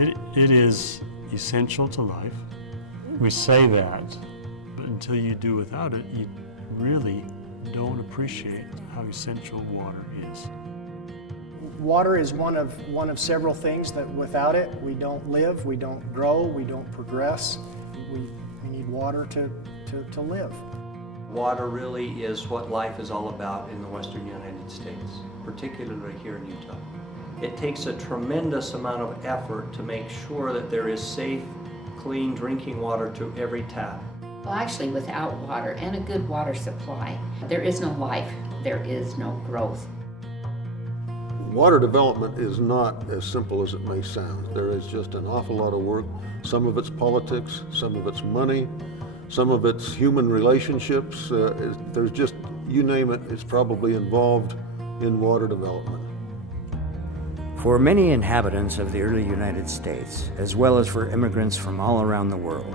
It is essential to life. We say that, but until you do without it, you really don't appreciate how essential water is. Water is one of several things that without it, we don't live, we don't grow, we don't progress. We need water to live. Water really is what life is all about in the western United States, particularly here in Utah. It takes a tremendous amount of effort to make sure that there is safe, clean drinking water to every tap. Well, actually, without water and a good water supply, there is no life, there is no growth. Water development is not as simple as it may sound. There is just an awful lot of work. Some of it's politics, some of it's money, some of it's human relationships. There's just, you name it, it's probably involved in water development. For many inhabitants of the early United States, as well as for immigrants from all around the world,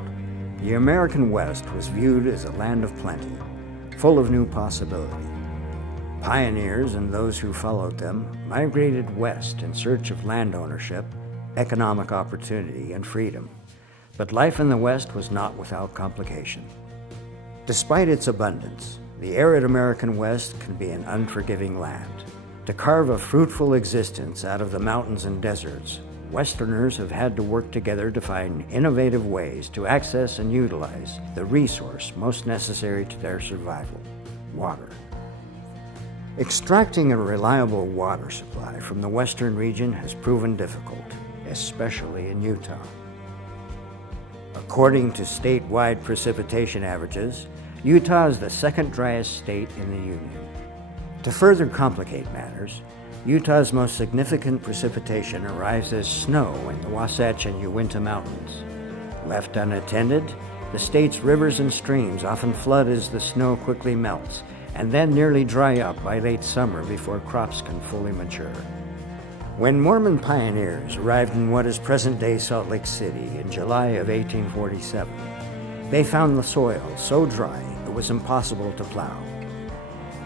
the American West was viewed as a land of plenty, full of new possibility. Pioneers and those who followed them migrated west in search of land ownership, economic opportunity, and freedom. But life in the West was not without complication. Despite its abundance, the arid American West can be an unforgiving land. To carve a fruitful existence out of the mountains and deserts, Westerners have had to work together to find innovative ways to access and utilize the resource most necessary to their survival: water. Extracting a reliable water supply from the western region has proven difficult, especially in Utah. According to statewide precipitation averages, Utah is the second driest state in the Union. To further complicate matters, Utah's most significant precipitation arrives as snow in the Wasatch and Uinta Mountains. Left unattended, the state's rivers and streams often flood as the snow quickly melts, and then nearly dry up by late summer before crops can fully mature. When Mormon pioneers arrived in what is present-day Salt Lake City in July of 1847, they found the soil so dry it was impossible to plow.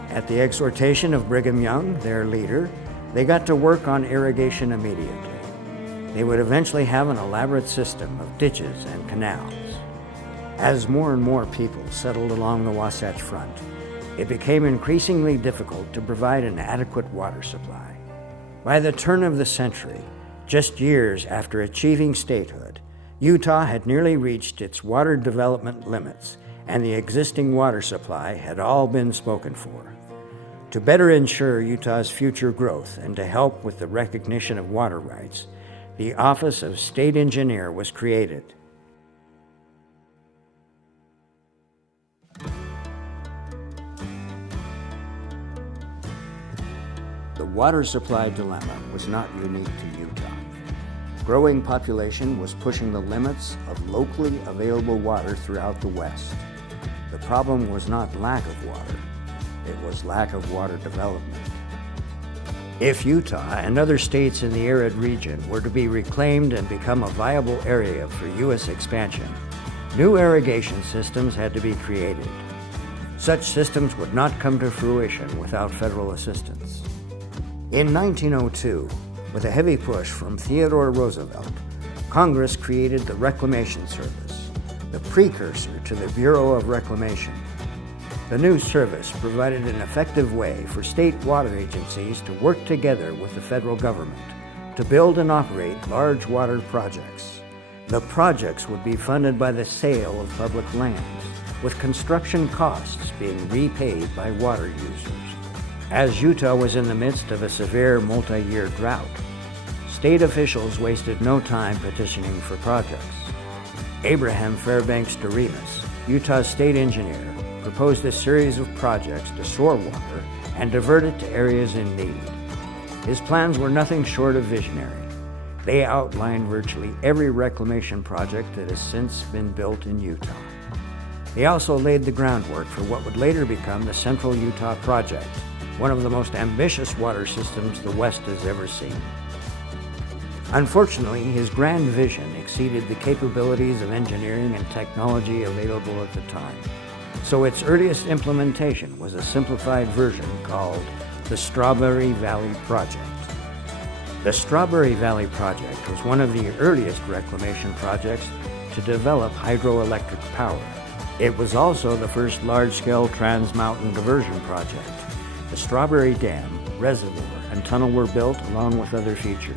At the exhortation of Brigham Young, their leader, they got to work on irrigation immediately. They would eventually have an elaborate system of ditches and canals. As more and more people settled along the Wasatch Front, it became increasingly difficult to provide an adequate water supply. By the turn of the century, just years after achieving statehood, Utah had nearly reached its water development limits, and the existing water supply had all been spoken for. To better ensure Utah's future growth and to help with the recognition of water rights, the Office of State Engineer was created. The water supply dilemma was not unique to Utah. Growing population was pushing the limits of locally available water throughout the West. The problem was not lack of water, it was lack of water development. If Utah and other states in the arid region were to be reclaimed and become a viable area for U.S. expansion, new irrigation systems had to be created. Such systems would not come to fruition without federal assistance. In 1902, with a heavy push from Theodore Roosevelt, Congress created the Reclamation Service, the precursor to the Bureau of Reclamation. The new service provided an effective way for state water agencies to work together with the federal government to build and operate large water projects. The projects would be funded by the sale of public lands, with construction costs being repaid by water users. As Utah was in the midst of a severe multi-year drought, state officials wasted no time petitioning for projects. Abraham Fairbanks Doremus, Utah's state engineer, proposed a series of projects to store water and divert it to areas in need. His plans were nothing short of visionary. They outlined virtually every reclamation project that has since been built in Utah. They also laid the groundwork for what would later become the Central Utah Project, one of the most ambitious water systems the West has ever seen. Unfortunately, his grand vision exceeded the capabilities of engineering and technology available at the time. So its earliest implementation was a simplified version called the Strawberry Valley Project. The Strawberry Valley Project was one of the earliest reclamation projects to develop hydroelectric power. It was also the first large-scale trans-mountain diversion project. The Strawberry Dam, reservoir, and tunnel were built along with other features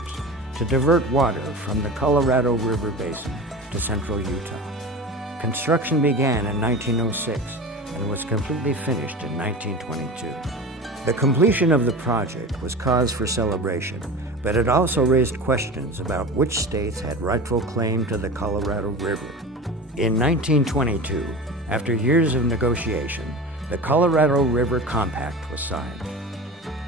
to divert water from the Colorado River Basin to central Utah. Construction began in 1906 and was completely finished in 1922. The completion of the project was cause for celebration, but it also raised questions about which states had rightful claim to the Colorado River. In 1922, after years of negotiation, the Colorado River Compact was signed.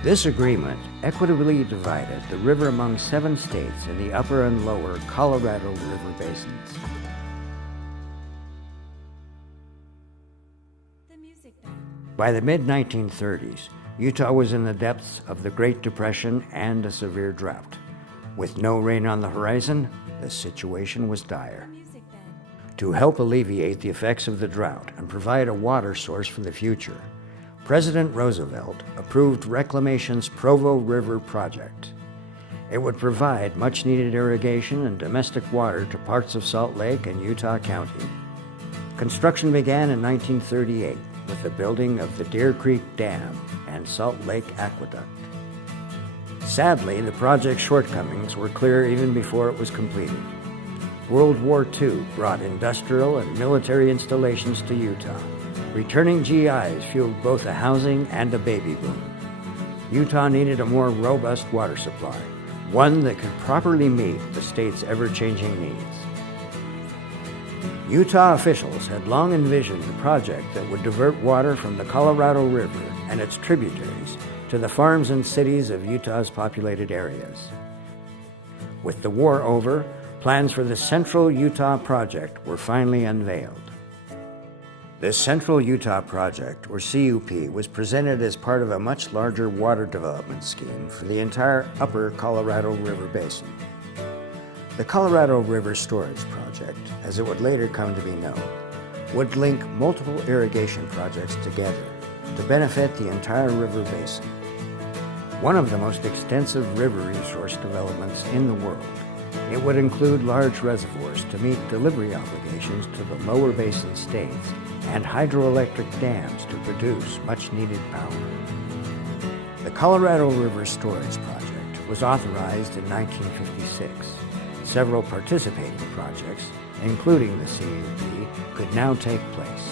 This agreement equitably divided the river among 7 states in the upper and lower Colorado River basins. By the mid-1930s, Utah was in the depths of the Great Depression and a severe drought. With no rain on the horizon, the situation was dire. To help alleviate the effects of the drought and provide a water source for the future, President Roosevelt approved Reclamation's Provo River Project. It would provide much-needed irrigation and domestic water to parts of Salt Lake and Utah County. Construction began in 1938 with the building of the Deer Creek Dam and Salt Lake Aqueduct. Sadly, the project's shortcomings were clear even before it was completed. World War II brought industrial and military installations to Utah. Returning GIs fueled both a housing and a baby boom. Utah needed a more robust water supply, one that could properly meet the state's ever-changing needs. Utah officials had long envisioned a project that would divert water from the Colorado River and its tributaries to the farms and cities of Utah's populated areas. With the war over, plans for the Central Utah Project were finally unveiled. The Central Utah Project, or CUP, was presented as part of a much larger water development scheme for the entire upper Colorado River Basin. The Colorado River Storage Project, as it would later come to be known, would link multiple irrigation projects together to benefit the entire river basin. One of the most extensive river resource developments in the world, it would include large reservoirs to meet delivery obligations to the lower basin states and hydroelectric dams to produce much-needed power. The Colorado River Storage Project was authorized in 1956. Several participating projects, including the CUP, could now take place.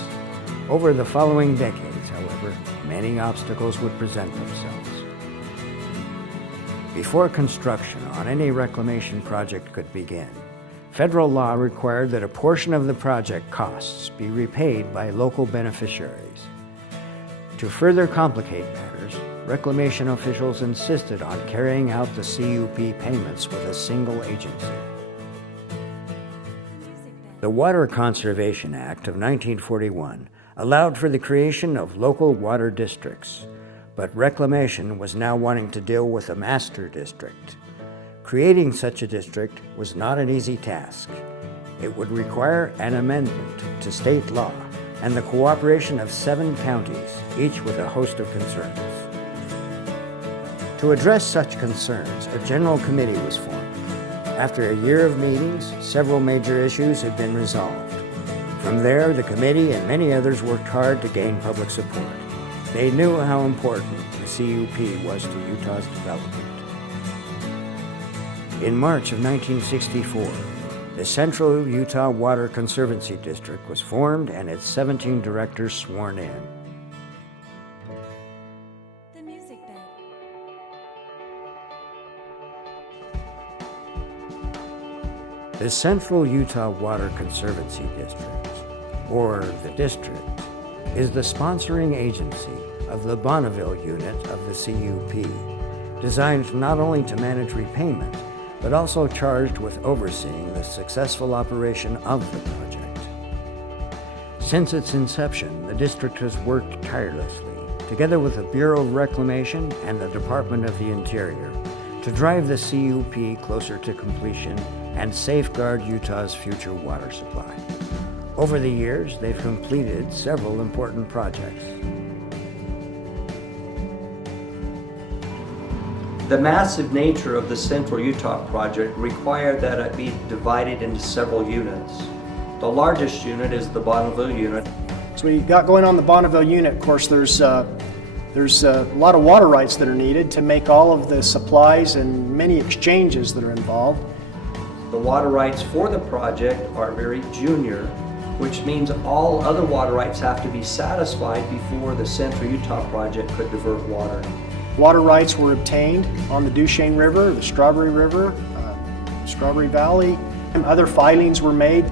Over the following decades, however, many obstacles would present themselves. Before construction on any reclamation project could begin, federal law required that a portion of the project costs be repaid by local beneficiaries. To further complicate matters, reclamation officials insisted on carrying out the CUP payments with a single agency. The Water Conservation Act of 1941 allowed for the creation of local water districts, but reclamation was now wanting to deal with a master district. Creating such a district was not an easy task. It would require an amendment to state law and the cooperation of 7 counties, each with a host of concerns. To address such concerns, a general committee was formed. After a year of meetings, several major issues had been resolved. From there, the committee and many others worked hard to gain public support. They knew how important the CUP was to Utah's development. In March of 1964, the Central Utah Water Conservancy District was formed and its 17 directors sworn in. The music bed. The Central Utah Water Conservancy District, or the district, is the sponsoring agency of the Bonneville unit of the CUP, designed not only to manage repayment, but also charged with overseeing the successful operation of the project. Since its inception, the district has worked tirelessly, together with the Bureau of Reclamation and the Department of the Interior, to drive the CUP closer to completion and safeguard Utah's future water supply. Over the years, they've completed several important projects. The massive nature of the Central Utah project required that it be divided into several units. The largest unit is the Bonneville unit. So we got going on the Bonneville unit. Of course, there's a lot of water rights that are needed to make all of the supplies and many exchanges that are involved. The water rights for the project are very junior, which means all other water rights have to be satisfied before the Central Utah project could divert water. Water rights were obtained on the Duchesne River, the Strawberry River, Strawberry Valley, and other filings were made.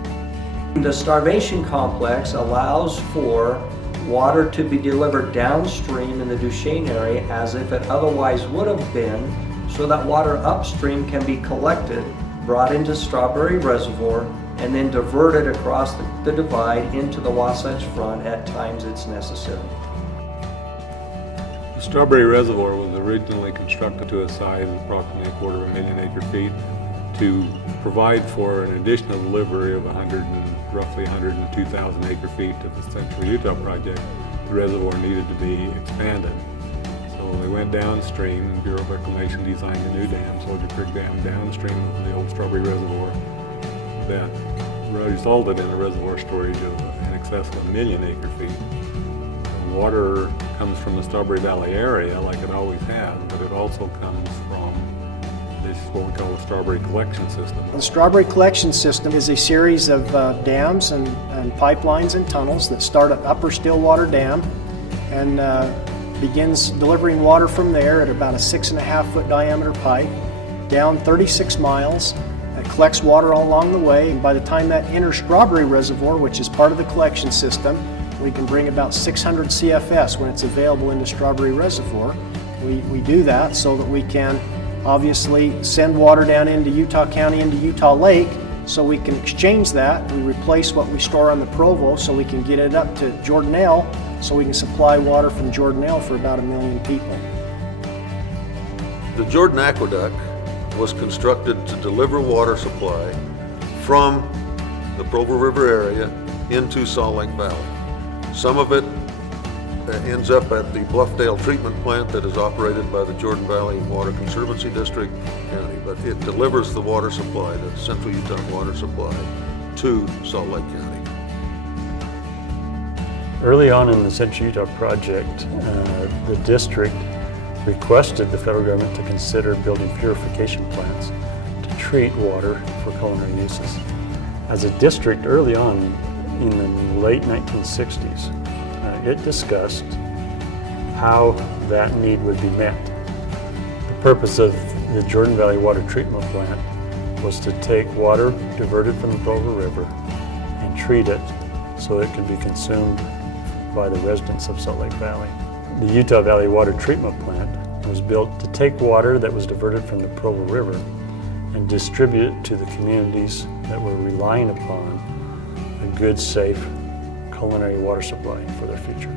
The starvation complex allows for water to be delivered downstream in the Duchesne area as if it otherwise would have been, so that water upstream can be collected, brought into Strawberry Reservoir, and then diverted across the divide into the Wasatch Front at times it's necessary. The Strawberry Reservoir was originally constructed to a size of approximately 250,000 acre-feet to provide for an additional delivery of roughly 102,000 acre-feet to the Central Utah project. The reservoir needed to be expanded. So they went downstream, and Bureau of Reclamation designed a new dam, Soldier Creek Dam, downstream of the old Strawberry Reservoir that resulted in a reservoir storage of in excess of 1 million acre-feet. The water comes from the Strawberry Valley area like it always has, but it also comes from this what we call the Strawberry Collection System. The Strawberry Collection System is a series of dams and pipelines and tunnels that start at Upper Stillwater Dam and begins delivering water from there at about a 6.5-foot diameter pipe down 36 miles. It collects water all along the way, and by the time that enters Strawberry Reservoir, which is part of the collection system, we can bring about 600 CFS when it's available into Strawberry Reservoir. We do that so that we can obviously send water down into Utah County, into Utah Lake, so we can exchange that. We replace what we store on the Provo so we can get it up to Jordanelle, so we can supply water from Jordanelle for about 1 million people. The Jordan Aqueduct was constructed to deliver water supply from the Provo River area into Salt Lake Valley. Some of it ends up at the Bluffdale treatment plant that is operated by the Jordan Valley Water Conservancy District County, but it delivers the water supply, the Central Utah water supply, to Salt Lake County. Early on in the Central Utah project, the district requested the federal government to consider building purification plants to treat water for culinary uses. As a district early on in the late 1960s, it discussed how that need would be met. The purpose of the Jordan Valley Water Treatment Plant was to take water diverted from the Provo River and treat it so it could be consumed by the residents of Salt Lake Valley. The Utah Valley Water Treatment Plant was built to take water that was diverted from the Provo River and distribute it to the communities that were relying upon a good, safe culinary water supply for their future.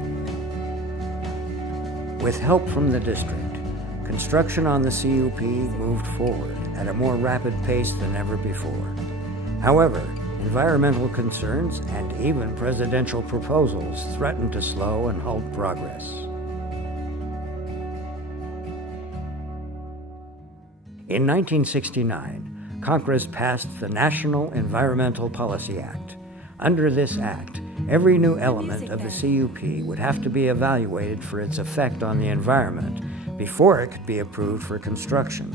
With help from the district, construction on the CUP moved forward at a more rapid pace than ever before. However, environmental concerns and even presidential proposals threatened to slow and halt progress. In 1969, Congress passed the National Environmental Policy Act. Under this act, every new element of the CUP would have to be evaluated for its effect on the environment before it could be approved for construction.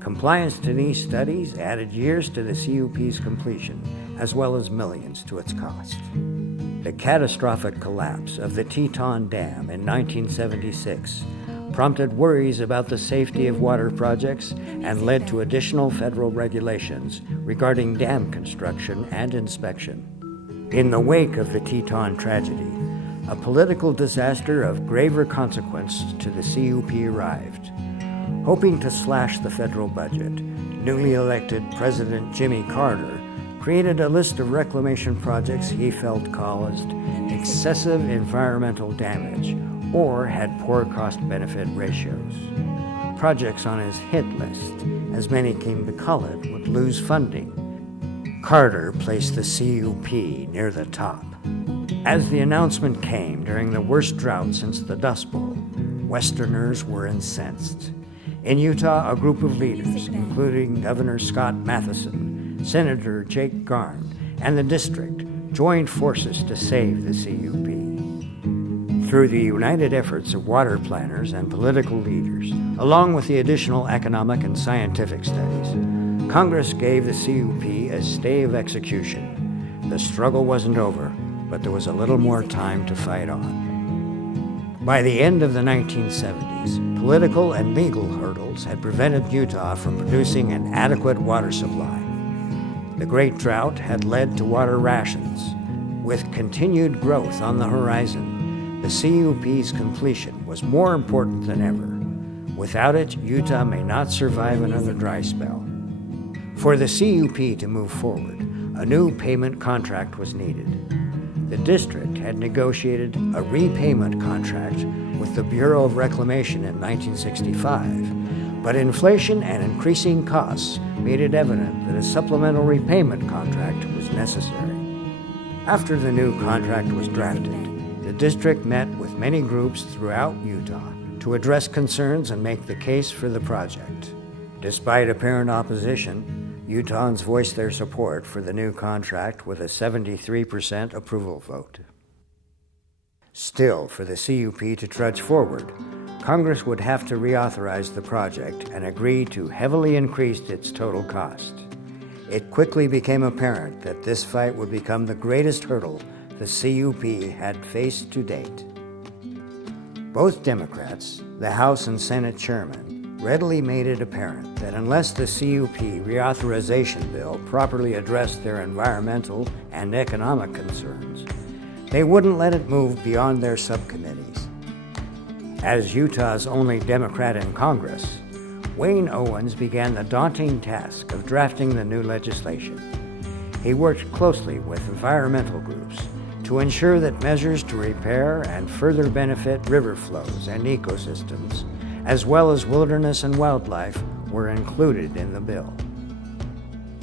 Compliance to these studies added years to the CUP's completion, as well as millions to its cost. The catastrophic collapse of the Teton Dam in 1976 prompted worries about the safety of water projects and led to additional federal regulations regarding dam construction and inspection. In the wake of the Teton tragedy, a political disaster of graver consequence to the CUP arrived. Hoping to slash the federal budget, newly elected President Jimmy Carter created a list of reclamation projects he felt caused excessive environmental damage or had poor cost-benefit ratios. Projects on his hit list, as many came to call it, would lose funding. Carter placed the CUP near the top. As the announcement came during the worst drought since the Dust Bowl, Westerners were incensed. In Utah, a group of leaders, including Governor Scott Matheson, Senator Jake Garn, and the district, joined forces to save the CUP. Through the united efforts of water planners and political leaders, along with the additional economic and scientific studies, Congress gave the CUP a stay of execution. The struggle wasn't over, but there was a little more time to fight on. By the end of the 1970s, political and legal hurdles had prevented Utah from producing an adequate water supply. The Great Drought had led to water rations. With continued growth on the horizon, the CUP's completion was more important than ever. Without it, Utah may not survive another dry spell. For the CUP to move forward, a new payment contract was needed. The district had negotiated a repayment contract with the Bureau of Reclamation in 1965, but inflation and increasing costs made it evident that a supplemental repayment contract was necessary. After the new contract was drafted, the district met with many groups throughout Utah to address concerns and make the case for the project. Despite apparent opposition, Utahns voiced their support for the new contract with a 73% approval vote. Still, for the CUP to trudge forward, Congress would have to reauthorize the project and agree to heavily increase its total cost. It quickly became apparent that this fight would become the greatest hurdle the CUP had faced to date. Both Democrats, the House and Senate chairmen, readily made it apparent that unless the CUP reauthorization bill properly addressed their environmental and economic concerns, they wouldn't let it move beyond their subcommittees. As Utah's only Democrat in Congress, Wayne Owens began the daunting task of drafting the new legislation. He worked closely with environmental groups to ensure that measures to repair and further benefit river flows and ecosystems, as well as wilderness and wildlife, were included in the bill.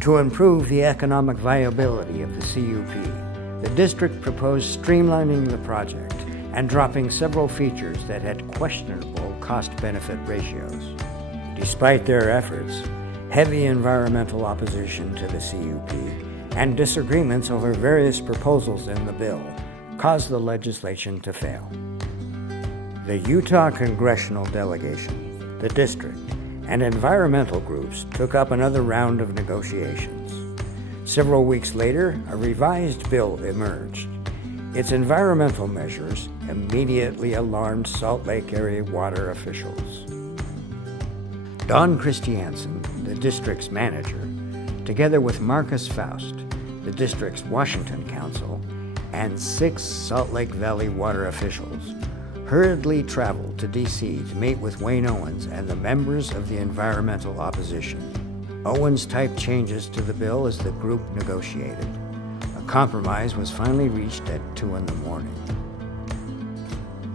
To improve the economic viability of the CUP, the district proposed streamlining the project and dropping several features that had questionable cost-benefit ratios. Despite their efforts, heavy environmental opposition to the CUP and disagreements over various proposals in the bill caused the legislation to fail. The Utah congressional delegation, the district, and environmental groups took up another round of negotiations. Several weeks later, a revised bill emerged. Its environmental measures immediately alarmed Salt Lake area water officials. Don Christiansen, the district's manager, together with Marcus Faust, the district's Washington counsel, and 6 Salt Lake Valley water officials, hurriedly traveled to D.C. to meet with Wayne Owens and the members of the environmental opposition. Owens typed changes to the bill as the group negotiated. A compromise was finally reached at 2 in the morning.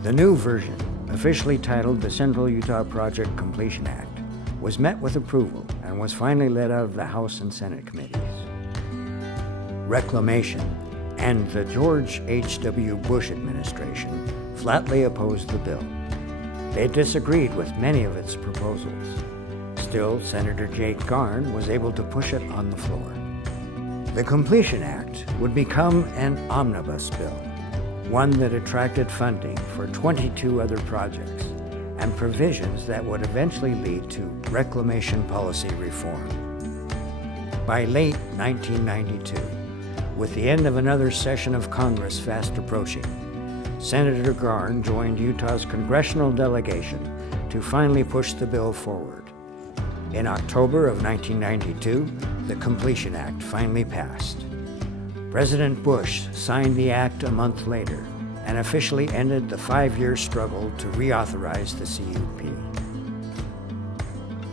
The new version, officially titled the Central Utah Project Completion Act, was met with approval and was finally led out of the House and Senate committees. Reclamation and the George H.W. Bush administration flatly opposed the bill. They disagreed with many of its proposals. Still, Senator Jake Garn was able to push it on the floor. The Completion Act would become an omnibus bill, one that attracted funding for 22 other projects and provisions that would eventually lead to reclamation policy reform. By late 1992, with the end of another session of Congress fast approaching, Senator Garn joined Utah's congressional delegation to finally push the bill forward. In October of 1992, the Completion Act finally passed. President Bush signed the act a month later and officially ended the 5-year struggle to reauthorize the CUP.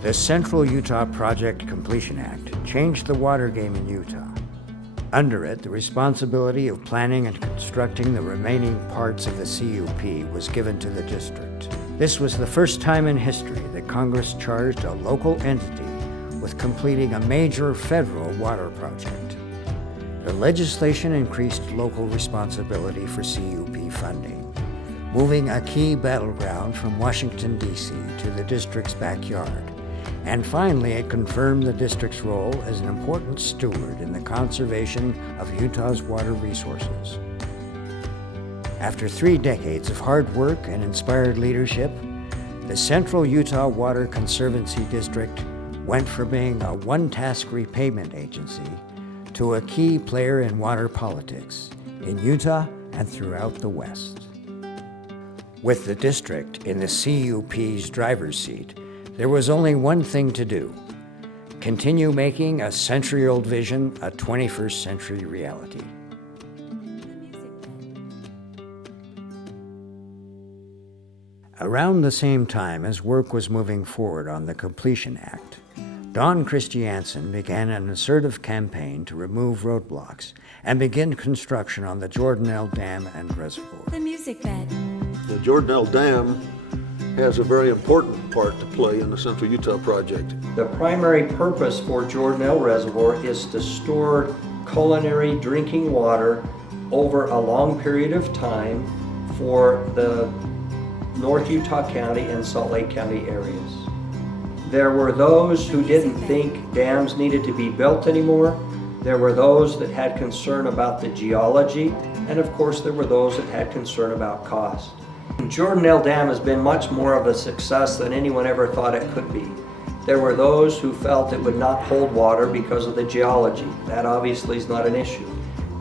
The Central Utah Project Completion Act changed the water game in Utah. Under it, the responsibility of planning and constructing the remaining parts of the CUP was given to the district. This was the first time in history that Congress charged a local entity with completing a major federal water project. The legislation increased local responsibility for CUP funding. moving a key battleground from Washington, D.C. to the district's backyard. And finally, it confirmed the district's role as an important steward in the conservation of Utah's water resources. After 3 decades of hard work and inspired leadership, the Central Utah Water Conservancy District went from being a one-task repayment agency to a key player in water politics in Utah and throughout the West. With the district in the CUP's driver's seat, there was only one thing to do: continue making a century-old vision a 21st century reality. Around the same time as work was moving forward on the Completion Act, Don Christiansen began an assertive campaign to remove roadblocks and begin construction on the Jordanelle Dam and Reservoir. The music bed. The Jordanelle Dam has a very important part to play in the Central Utah project. The primary purpose for Jordanelle Reservoir is to store culinary drinking water over a long period of time for the North Utah County and Salt Lake County areas. There were those who didn't think dams needed to be built anymore. There were those that had concern about the geology, and of course there were those that had concern about cost. Jordanelle Dam has been much more of a success than anyone ever thought it could be. There were those who felt it would not hold water because of the geology. That obviously is not an issue.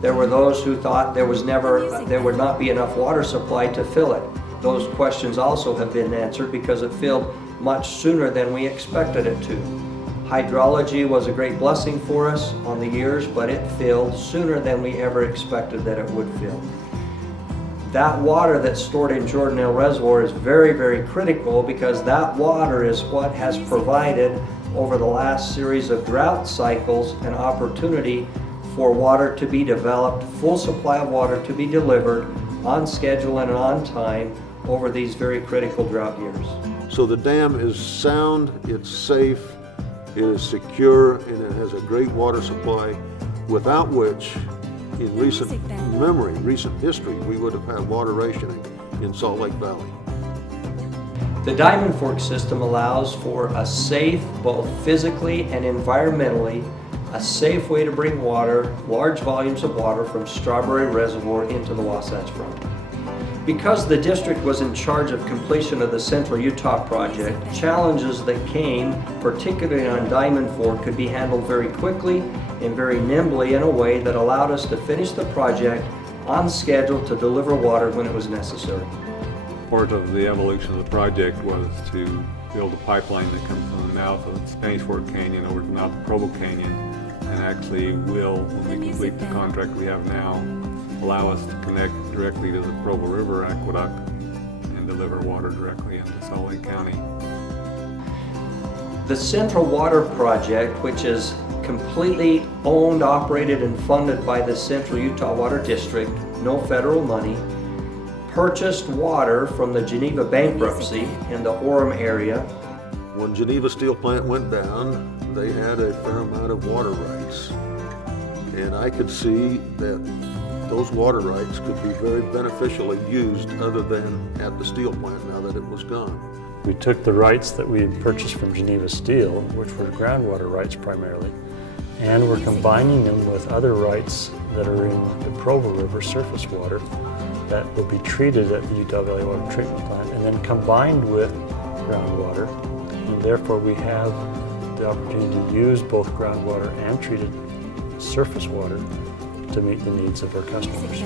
There were those who thought there would not be enough water supply to fill it. Those questions also have been answered because it filled much sooner than we expected it to. Hydrology was a great blessing for us on the years, but it filled sooner than we ever expected that it would fill. That water that's stored in Jordanelle Reservoir is very, very critical because that water is what has provided over the last series of drought cycles an opportunity for water to be developed, full supply of water to be delivered on schedule and on time over these very critical drought years. So the dam is sound, it's safe, it is secure, and it has a great water supply, without which, in recent memory, recent history, we would have had water rationing in Salt Lake Valley. The Diamond Fork system allows for a safe, both physically and environmentally, a safe way to bring water, large volumes of water from Strawberry Reservoir into the Wasatch Front. Because the district was in charge of completion of the Central Utah project, challenges that came, particularly on Diamond Fork, could be handled very quickly and very nimbly in a way that allowed us to finish the project on schedule to deliver water when it was necessary. Part of the evolution of the project was to build a pipeline that comes from the mouth of Spanish Fork Canyon over to the mouth of Provo Canyon, and actually will, when we complete the contract we have now, allow us to connect directly to the Provo River Aqueduct and deliver water directly into Salt Lake County. The Central Water Project, which is completely owned, operated, and funded by the Central Utah Water District, no federal money, purchased water from the Geneva bankruptcy in the Orem area. When Geneva Steel Plant went down, they had a fair amount of water rights. And I could see that those water rights could be very beneficially used other than at the steel plant now that it was gone. We took the rights that we had purchased from Geneva Steel, which were groundwater rights primarily, and we're combining them with other rights that are in the Provo River surface water that will be treated at the Utah Valley Water Treatment Plant and then combined with groundwater. And therefore we have the opportunity to use both groundwater and treated surface water to meet the needs of our customers.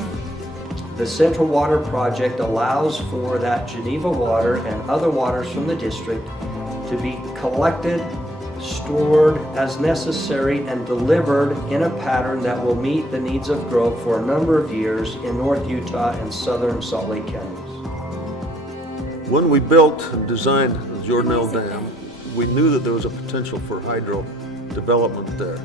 The Central Water Project allows for that Geneva water and other waters from the district to be collected, stored as necessary, and delivered in a pattern that will meet the needs of growth for a number of years in North Utah and southern Salt Lake counties. When we built and designed the Jordanelle Dam, we knew that there was a potential for hydro development there.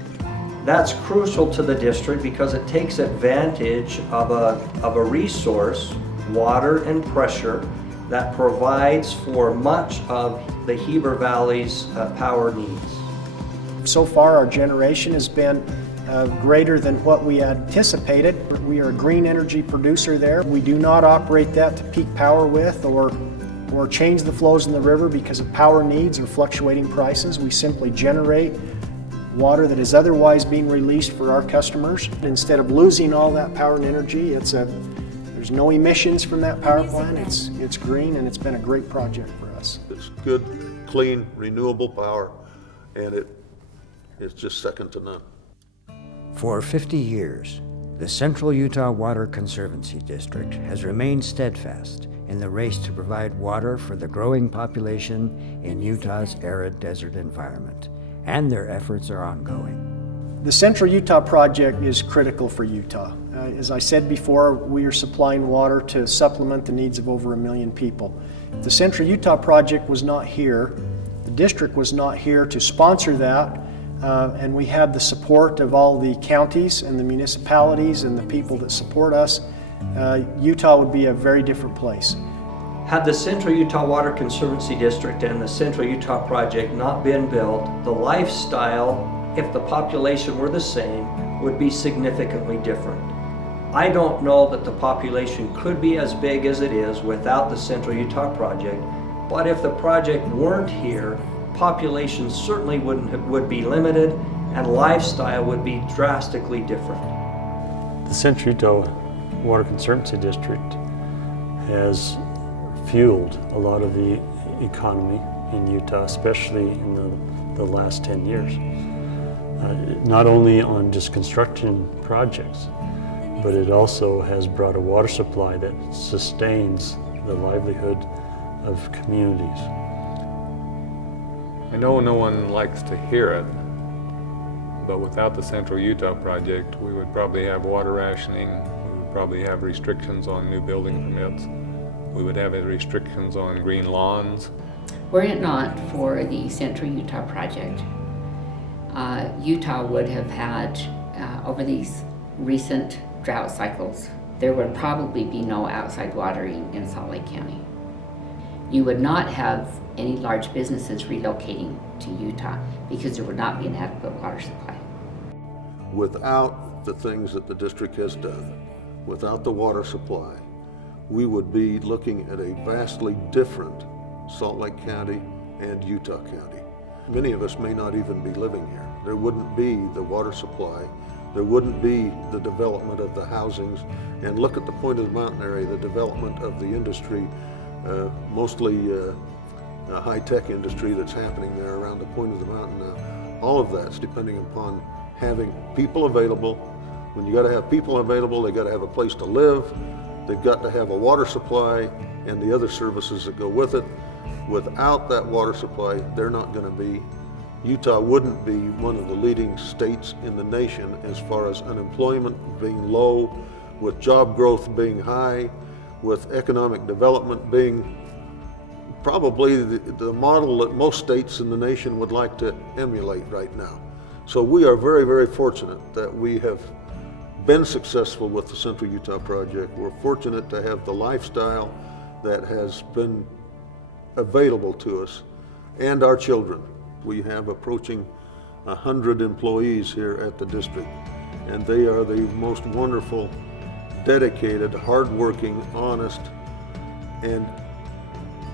That's crucial to the district because it takes advantage of a resource, water and pressure, that provides for much of the Heber Valley's power needs. So far, our generation has been greater than what we anticipated. We are a green energy producer there. We do not operate that to peak power with or change the flows in the river because of power needs or fluctuating prices. We simply generate water that is otherwise being released for our customers. Instead of losing all that power and energy, there's no emissions from that power plant. It's green, and it's been a great project for us. It's good, clean, renewable power, and it's just second to none. For 50 years, the Central Utah Water Conservancy District has remained steadfast in the race to provide water for the growing population in Utah's arid desert environment, and their efforts are ongoing. The Central Utah Project is critical for Utah. As I said before, we are supplying water to supplement the needs of over 1 million people. If the Central Utah Project was not here, the district was not here to sponsor that, and we had the support of all the counties and the municipalities and the people that support us, Utah would be a very different place. Had the Central Utah Water Conservancy District and the Central Utah Project not been built, the lifestyle, if the population were the same, would be significantly different. I don't know that the population could be as big as it is without the Central Utah Project, but if the project weren't here, population certainly would be limited and lifestyle would be drastically different. The Central Utah Water Conservancy District has fueled a lot of the economy in Utah, especially in the last 10 years. Not only on just construction projects, but it also has brought a water supply that sustains the livelihood of communities. I know no one likes to hear it, but without the Central Utah Project, we would probably have water rationing, we would probably have restrictions on new building permits, we would have restrictions on green lawns. Were it not for the Central Utah Project, Utah would have had, over these recent drought cycles, there would probably be no outside watering in Salt Lake County. You would not have any large businesses relocating to Utah because there would not be an adequate water supply. Without the things that the district has done, without the water supply, we would be looking at a vastly different Salt Lake County and Utah County. Many of us may not even be living here. There wouldn't be the water supply. There wouldn't be the development of the housings. And look at the Point of the Mountain area, the development of the industry, mostly a high-tech industry that's happening there around the Point of the Mountain now. All of that's depending upon having people available. When you got to have people available, they got to have a place to live. They've got to have a water supply and the other services that go with it. Without that water supply, they're not going to be. Utah wouldn't be one of the leading states in the nation as far as unemployment being low, with job growth being high, with economic development being probably the model that most states in the nation would like to emulate right now. So we are very, very fortunate that we have been successful with the Central Utah Project. We're fortunate to have the lifestyle that has been available to us and our children. We have approaching 100 employees here at the district, and they are the most wonderful, dedicated, hardworking, honest, and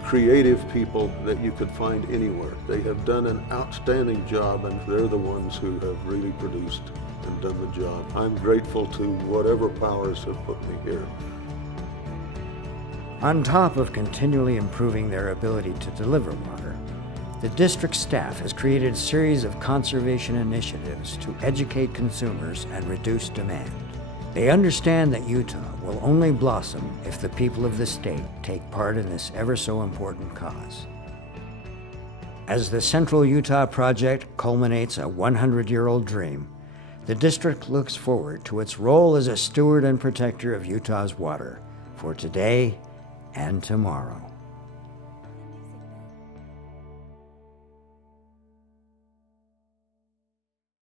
creative people that you could find anywhere. They have done an outstanding job, and they're the ones who have really produced and done the job. I'm grateful to whatever powers have put me here. On top of continually improving their ability to deliver water, the district staff has created a series of conservation initiatives to educate consumers and reduce demand. They understand that Utah will only blossom if the people of the state take part in this ever so important cause. As the Central Utah Project culminates a 100-year-old dream, the district looks forward to its role as a steward and protector of Utah's water for today and tomorrow.